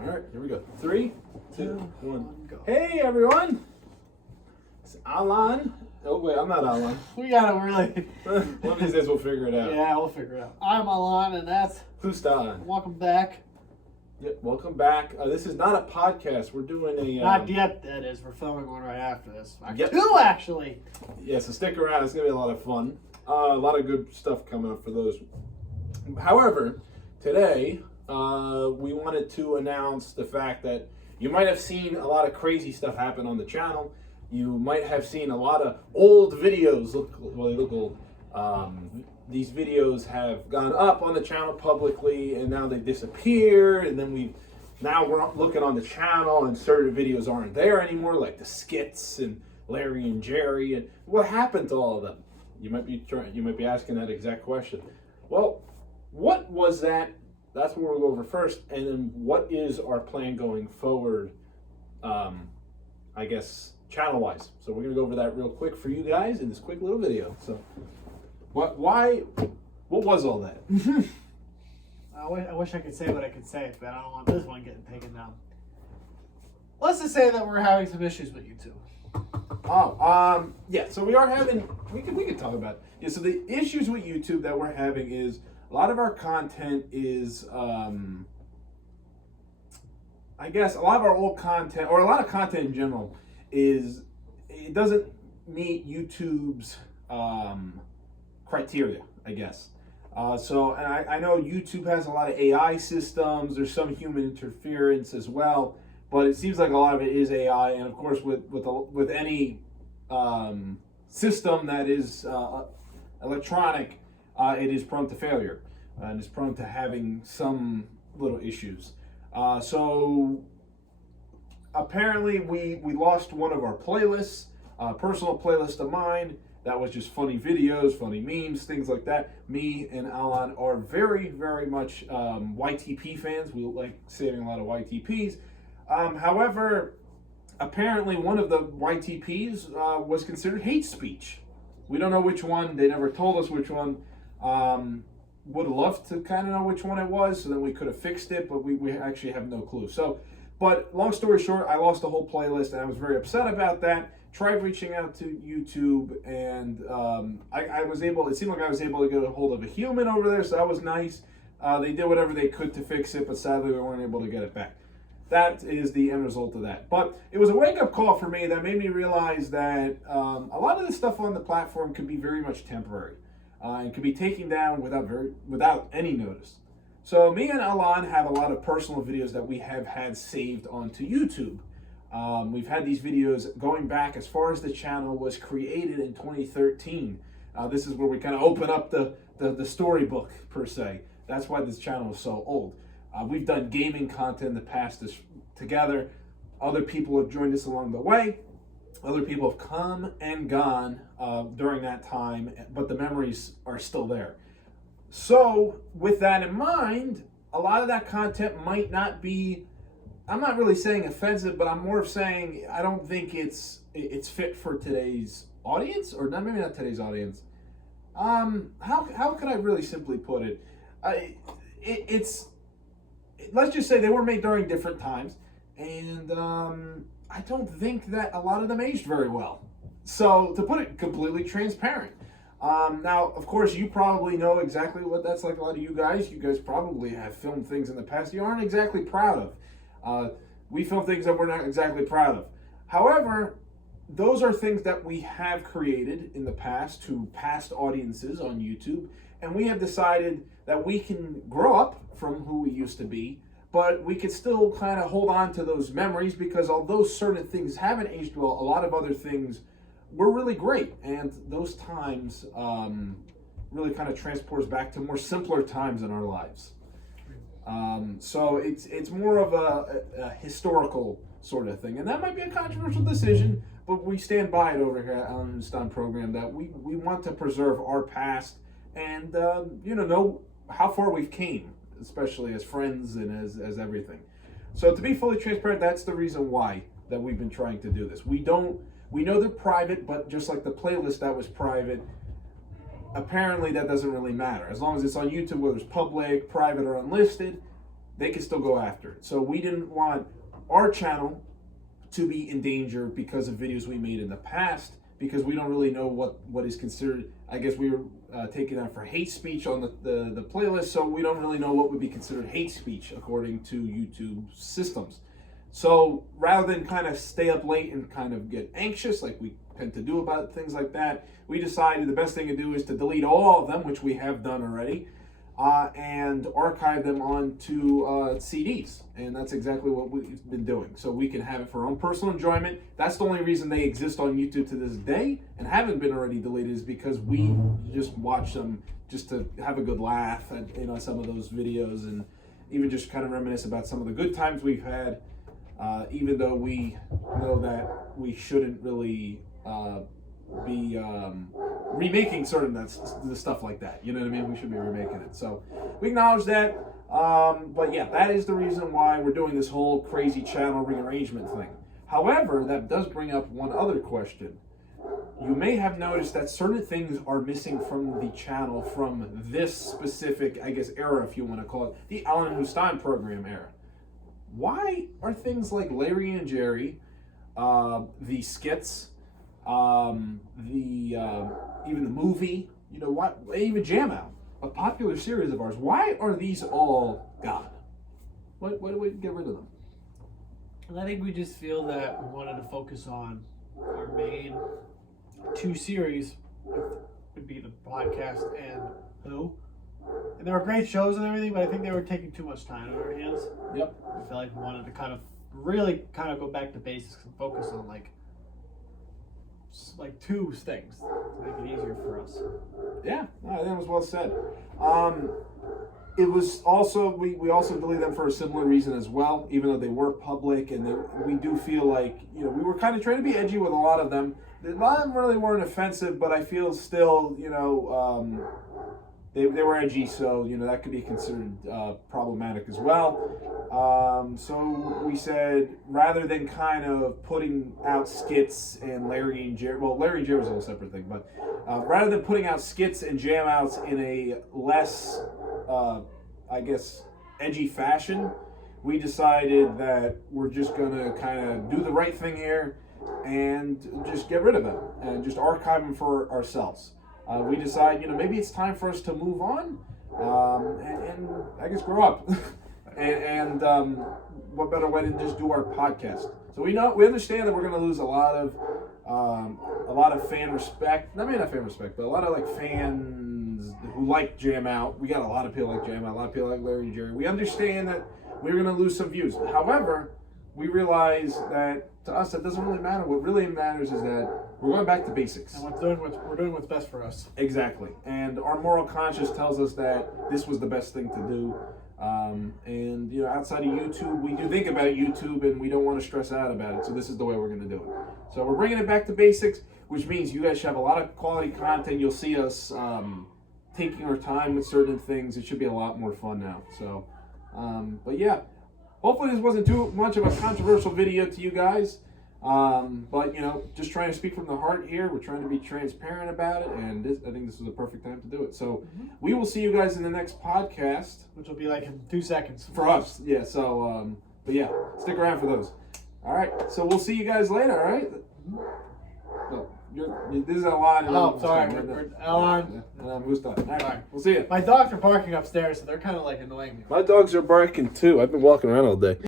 All right, here we go. 3, 2, 1, go. Hey, everyone. It's Allan. Oh, wait, I'm not Allan. We gotta really. One of these days we'll figure it out. Yeah, we'll figure it out. I'm Allan, and that's. Hoostan. Welcome back. Yep, welcome back. This is not a podcast. We're doing a... Not yet, that is. We're filming one right after this. Yep. Two, actually. Yeah, so stick around. It's going to be a lot of fun. A lot of good stuff coming up for those. However, today we wanted to announce the fact that you might have seen a lot of crazy stuff happen on the channel. You might have seen a lot of old videos. They look old. These videos have gone up on the channel publicly, and now they disappear. And then we're looking on the channel, and certain videos aren't there anymore, like the skits and Larry and Jerry. And what happened to all of them? You might be asking that exact question. Well, what was that? That's what we'll go over first, and then what is our plan going forward? I guess channel-wise. So we're gonna go over that real quick for you guys in this quick little video. So, what was all that? I wish I could say what I could say, but I don't want this one getting taken down. Let's just say that we're having some issues with YouTube. Yeah. So we are having. We can talk about it. Yeah. So the issues with YouTube that we're having is a lot of our content is, I guess, a lot of our old content, or a lot of content in general, it doesn't meet YouTube's criteria, I guess. And I know YouTube has a lot of AI systems. There's some human interference as well, but it seems like a lot of it is AI. And of course, with any system that is electronic, it is prone to failure and is prone to having some little issues. So apparently we lost one of our playlists, personal playlist of mine. That was just funny videos, funny memes, things like that. Me and Allan are very, very much YTP fans. We like saving a lot of YTPs. However, apparently one of the YTPs was considered hate speech. We don't know which one. They never told us which one. Would have loved to kind of know which one it was, so then we could have fixed it, but we actually have no clue. So, but long story short, I lost the whole playlist, and I was very upset about that. Tried reaching out to YouTube, and I was able, it seemed like I was able to get a hold of a human over there, so that was nice. They did whatever they could to fix it, but sadly we weren't able to get it back. That is the end result of that. But it was a wake-up call for me that made me realize that a lot of the stuff on the platform could be very much temporary and could be taken down without any notice. So me and Allan have a lot of personal videos that we have had saved onto YouTube. We've had these videos going back as far as the channel was created in 2013. This is where we kind of open up the storybook, per se. That's why this channel is so old. We've done gaming content in the past together. Other people have joined us along the way. Other people have come and gone during that time, but the memories are still there. So with that in mind, a lot of that content might not be, I'm not really saying offensive, but I'm more of saying I don't think it's fit for today's audience, or not, maybe not today's audience. How could I really simply put it? Let's just say they were made during different times, and I don't think that a lot of them aged very well. So to put it completely transparent. Now, of course, you probably know exactly what that's like. A lot of you guys probably have filmed things in the past you aren't exactly proud of. We film things that we're not exactly proud of. However, those are things that we have created in the past to past audiences on YouTube, and we have decided that we can grow up from who we used to be, but we could still kind of hold on to those memories, because although certain things haven't aged well, a lot of other things were really great, and those times really kind of transport us back to more simpler times in our lives. So it's more of a historical sort of thing, and that might be a controversial decision, but we stand by it over here at Allan&HoostanProgram that we want to preserve our past and know how far we've came, especially as friends and as everything. So to be fully transparent, that's the reason why that we've been trying to do this. We know they're private, but just like the playlist that was private, apparently that doesn't really matter. As long as it's on YouTube, whether it's public, private, or unlisted, they can still go after it. So we didn't want our channel to be in danger because of videos we made in the past, because we don't really know what is considered. I guess we were taking that for hate speech on the playlist, so we don't really know what would be considered hate speech according to YouTube systems. So rather than kind of stay up late and kind of get anxious like we tend to do about things like that, we decided the best thing to do is to delete all of them, which we have done already, and archive them onto CDs. And that's exactly what we've been doing. So we can have it for our own personal enjoyment. That's the only reason they exist on YouTube to this day and haven't been already deleted, is because we just watch them just to have a good laugh at, you know, some of those videos, and even just kind of reminisce about some of the good times we've had, even though we know that we shouldn't really be remaking certain the stuff like that. You know what I mean? We should be remaking it. So we acknowledge that. But yeah, that is the reason why we're doing this whole crazy channel rearrangement thing. However, that does bring up one other question. You may have noticed that certain things are missing from the channel from this specific, I guess, era, if you want to call it, the Allan&HoostanProgram era. Why are things like Larry and Jerry, the skits, even the movie, you know, what, even Jam Out, a popular series of ours, why are these all gone? Why do we get rid of them? And I think we just feel that we wanted to focus on our main two series, would be the podcast and Who. And they were great shows and everything, but I think they were taking too much time in our hands. Yep. I feel like we wanted to kind of really go back to basics and focus on like two things to make it easier for us. Yeah, no, that was well said. It was also, we also deleted them for a similar reason as well, even though they were public, and we do feel like, you know, we were kind of trying to be edgy with a lot of them. A lot of them really weren't offensive, but I feel still, you know, they were edgy, so, you know, that could be considered problematic as well. So we said, rather than kind of putting out skits and Larry and Jerry, well, Larry and Jerry was a whole separate thing, but rather than putting out skits and jam outs in a less, I guess, edgy fashion, we decided that we're just going to kind of do the right thing here and just get rid of them and just archive them for ourselves. We decide, you know, maybe it's time for us to move on and I guess grow up. and what better way than just do our podcast? So we understand that we're going to lose a lot of fan respect. I mean, not fan respect, but a lot of like fans who like Jam Out. We got a lot of people like Jam Out, a lot of people like Larry and Jerry. We understand that we're going to lose some views. However, we realize that to us that doesn't really matter. What really matters is that we're going back to basics. And we're doing what's best for us. Exactly. And our moral conscience tells us that this was the best thing to do. And, you know, outside of YouTube, we do think about YouTube and we don't want to stress out about it. So this is the way we're going to do it. So we're bringing it back to basics, which means you guys should have a lot of quality content. You'll see us taking our time with certain things. It should be a lot more fun now. So, but yeah, hopefully this wasn't too much of a controversial video to you guys. But, you know, just trying to speak from the heart here. We're trying to be transparent about it, and I think this is a perfect time to do it. So we will see you guys in the next podcast. Which will be like in 2 seconds. For us, yeah. So, but yeah, stick around for those. All right, so we'll see you guys later, all right? So, this is Allan. Oh, sorry. We're Allan. Who's done? All right, we'll see you. My dogs are barking upstairs, so they're kind of like annoying me. My dogs are barking too. I've been walking around all day.